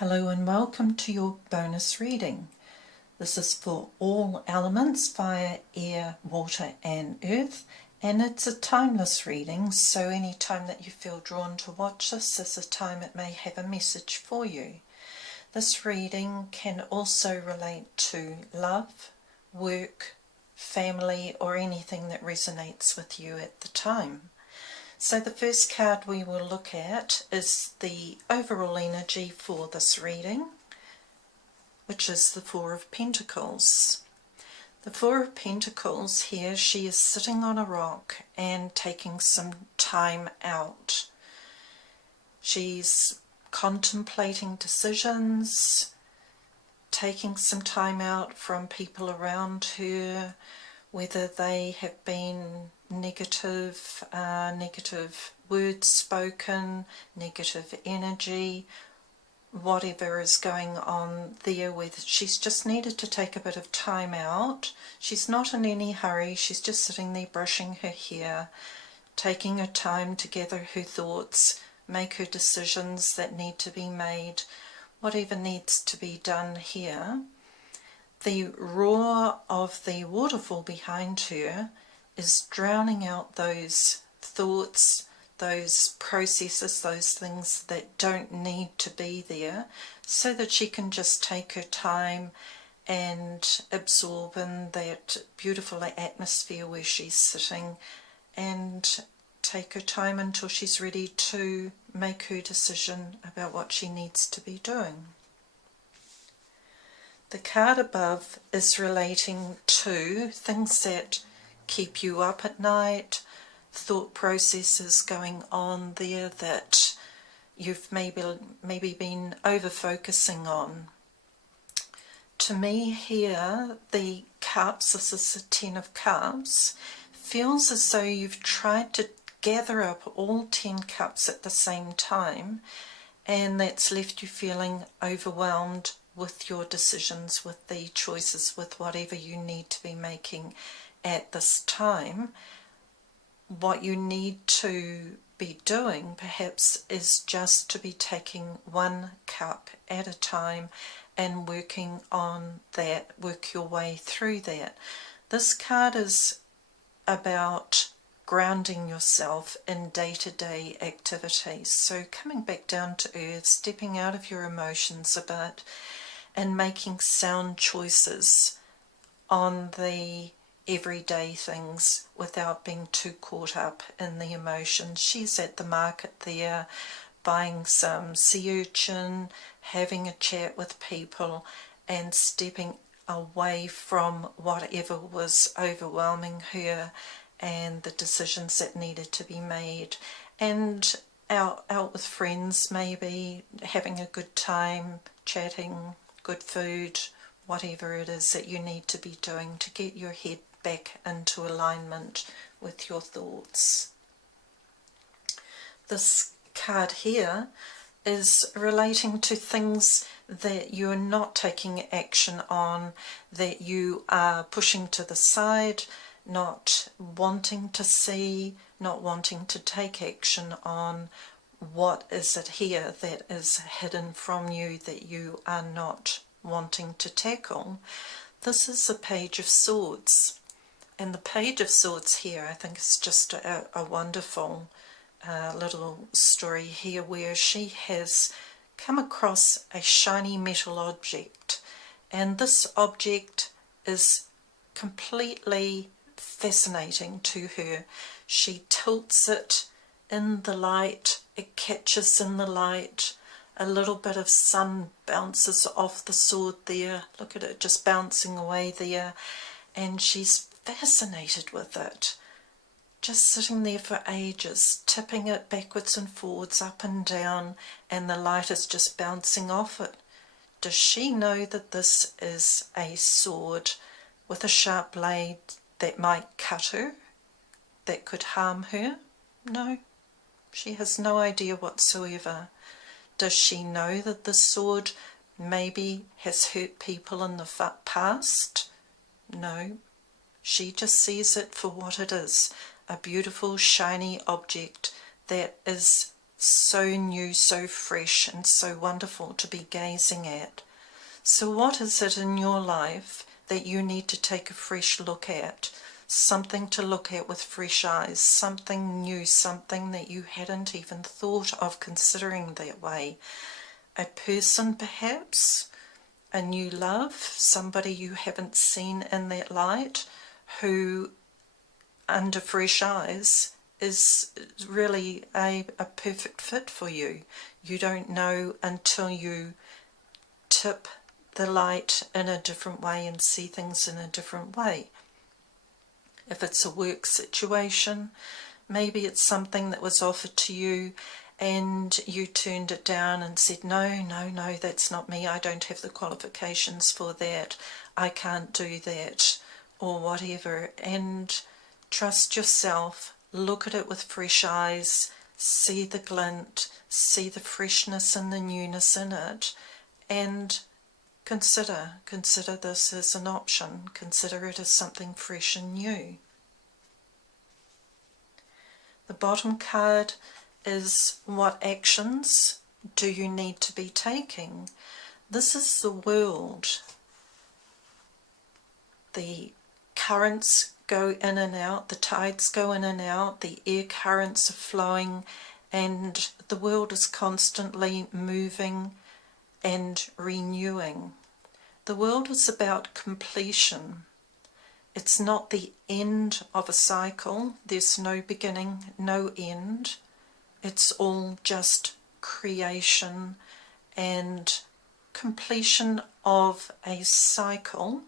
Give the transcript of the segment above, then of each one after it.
Hello and welcome to your bonus reading. This is for all elements, fire, air, water and earth, and it's a timeless reading, so any time that you feel drawn to watch this is a time it may have a message for you. This reading can also relate to love, work, family or anything that resonates with you at the time. So the first card we will look at is the overall energy for this reading, which is the Four of Pentacles. The Four of Pentacles here, she is sitting on a rock and taking some time out. She's contemplating decisions, taking some time out from people around her, whether they have been negative words spoken, negative energy, whatever is going on there, with she's just needed to take a bit of time out. She's not in any hurry, she's just sitting there brushing her hair, taking her time to gather her thoughts, make her decisions that need to be made, whatever needs to be done here. The roar of the waterfall behind her is drowning out those thoughts, those processes, those things that don't need to be there, so that she can just take her time and absorb in that beautiful atmosphere where she's sitting and take her time until she's ready to make her decision about what she needs to be doing. The card above is relating to things that keep you up at night, thought processes going on there that you've maybe been over-focusing on. To me here, the cups, this is the Ten of Cups, feels as though you've tried to gather up all 10 cups at the same time, and that's left you feeling overwhelmed with your decisions, with the choices, with whatever you need to be making at this time. What you need to be doing perhaps is just to be taking one cup at a time and working on that, work your way through that. This card is about grounding yourself in day-to-day activities. So coming back down to earth, stepping out of your emotions a bit and making sound choices on the everyday things without being too caught up in the emotions. She's at the market there buying some sea urchin, having a chat with people and stepping away from whatever was overwhelming her and the decisions that needed to be made, and out with friends, maybe having a good time, chatting, good food, whatever it is that you need to be doing to get your head back into alignment with your thoughts. This card here is relating to things that you're not taking action on, that you are pushing to the side, not wanting to see, not wanting to take action on. What is it here that is hidden from you that you are not wanting to tackle? This is the Page of Swords, and the Page of Swords here I think is just a wonderful little story here, where she has come across a shiny metal object, and this object is completely fascinating to her. She tilts it in the light, it catches in the light, a little bit of sun bounces off the sword there, look at it just bouncing away there, and she's fascinated with it, just sitting there for ages, tipping it backwards and forwards, up and down, and the light is just bouncing off it. Does she know that this is a sword with a sharp blade that might cut her, that could harm her? No, she has no idea whatsoever. Does she know that this sword maybe has hurt people in the past? No, she just sees it for what it is, a beautiful shiny object that is so new, so fresh, and so wonderful to be gazing at. So what is it in your life that you need to take a fresh look at? Something to look at with fresh eyes, something new, something that you hadn't even thought of considering that way. A person perhaps, a new love, somebody you haven't seen in that light, who under fresh eyes is really a perfect fit for you. You don't know until you tip the light in a different way and see things in a different way. If it's a work situation, maybe it's something that was offered to you and you turned it down and said, no, that's not me. I don't have the qualifications for that. I can't do that, or whatever. And trust yourself, look at it with fresh eyes, see the glint, see the freshness and the newness in it, and consider this as an option. Consider it as something fresh and new. The bottom card is, what actions do you need to be taking? This is the world. The currents go in and out, the tides go in and out, the air currents are flowing, and the world is constantly moving and renewing. The world is about completion. It's not the end of a cycle. There's no beginning, no end. It's all just creation and completion of a cycle.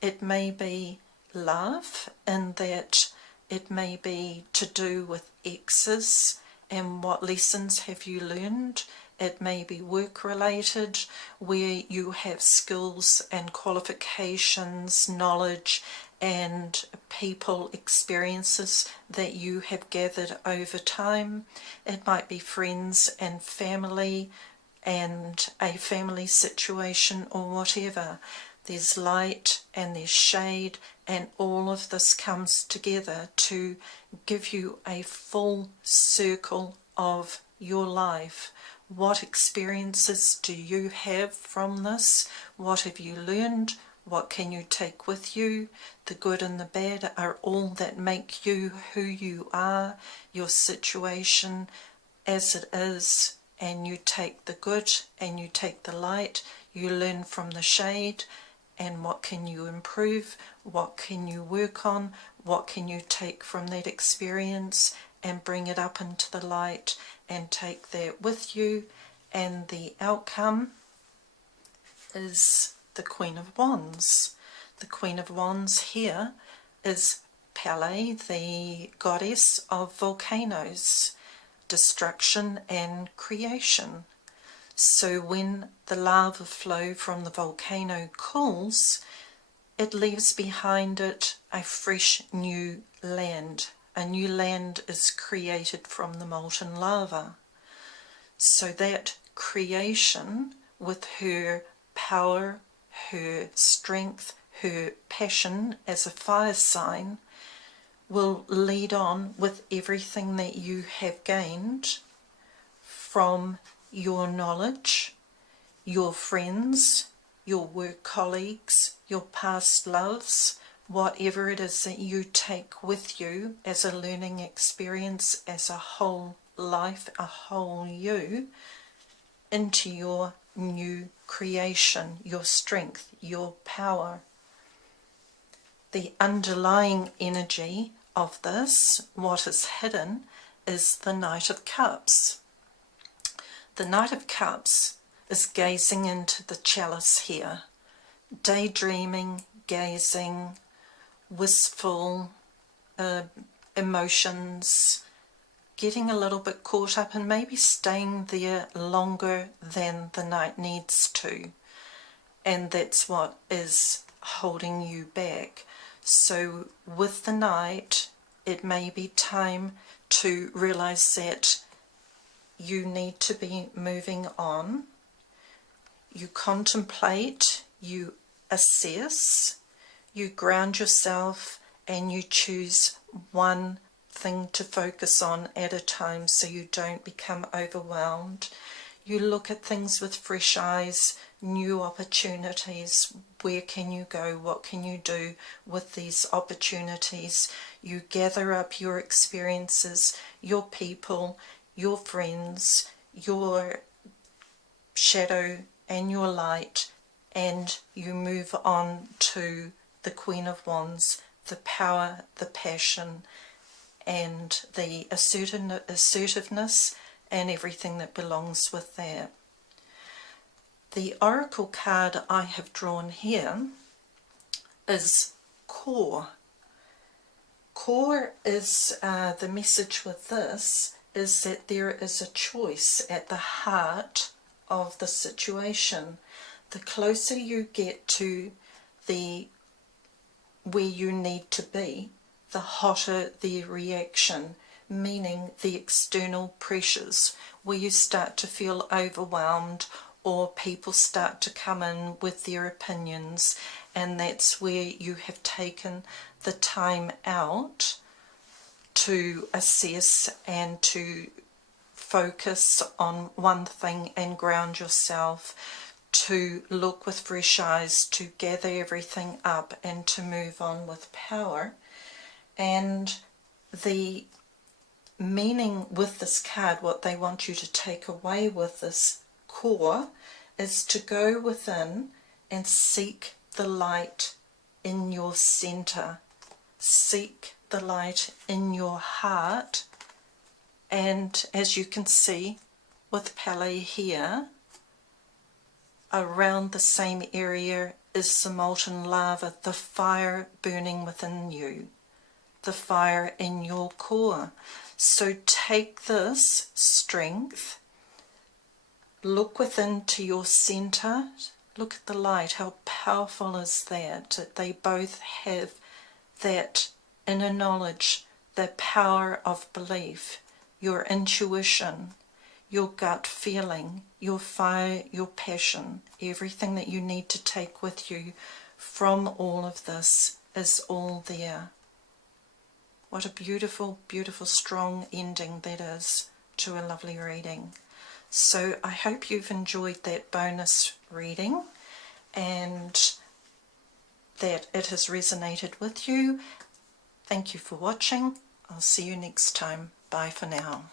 It may be love, in that it may be to do with exes and what lessons have you learned. It may be work related, where you have skills and qualifications, knowledge and people experiences that you have gathered over time. It might be friends and family and a family situation or whatever. There's light and there's shade, and all of this comes together to give you a full circle of your life. What experiences do you have from this? What have you learned? What can you take with you? The good and the bad are all that make you who you are, your situation as it is, and you take the good and you take the light, you learn from the shade, and what can you improve, what can you work on, what can you take from that experience and bring it up into the light and take that with you. And the outcome is the Queen of Wands. The Queen of Wands here is Pele, the goddess of volcanoes, destruction and creation. So when the lava flow from the volcano cools, it leaves behind it a fresh new land. A new land is created from the molten lava. So that creation, with her power, her strength, her passion as a fire sign, will lead on with everything that you have gained from your knowledge, your friends, your work colleagues, your past loves, whatever it is that you take with you as a learning experience, as a whole life, a whole you, into your new creation, your strength, your power. The underlying energy of this, what is hidden, is the Knight of Cups. The Knight of Cups is gazing into the chalice here, daydreaming, gazing, wistful emotions, getting a little bit caught up and maybe staying there longer than the Knight needs to. And that's what is holding you back. So with the Knight, it may be time to realize that you need to be moving on. You contemplate, you assess, you ground yourself, and you choose one thing to focus on at a time so you don't become overwhelmed. You look at things with fresh eyes, new opportunities. Where can you go? What can you do with these opportunities? You gather up your experiences, your people, your friends, your shadow and your light, and you move on to the Queen of Wands, the power, the passion, and the assertiveness and everything that belongs with that. The oracle card I have drawn here is Core. Core is the message with this is that there is a choice at the heart of the situation. The closer you get to where you need to be, the hotter the reaction, meaning the external pressures, where you start to feel overwhelmed or people start to come in with their opinions, and that's where you have taken the time out to assess and to focus on one thing and ground yourself, to look with fresh eyes, to gather everything up and to move on with power. And the meaning with this card, what they want you to take away with this Core, is to go within and seek the light in your center. Seek the light in your heart. And as you can see with Palais here, around the same area is the molten lava, the fire burning within you, the fire in your core. So take this strength, look within to your center, look at the light, how powerful is that they both have that inner knowledge, the power of belief, your intuition, your gut feeling, your fire, your passion, everything that you need to take with you from all of this is all there. What a beautiful, beautiful, strong ending that is to a lovely reading. So I hope you've enjoyed that bonus reading and that it has resonated with you. Thank you for watching. I'll see you next time. Bye for now.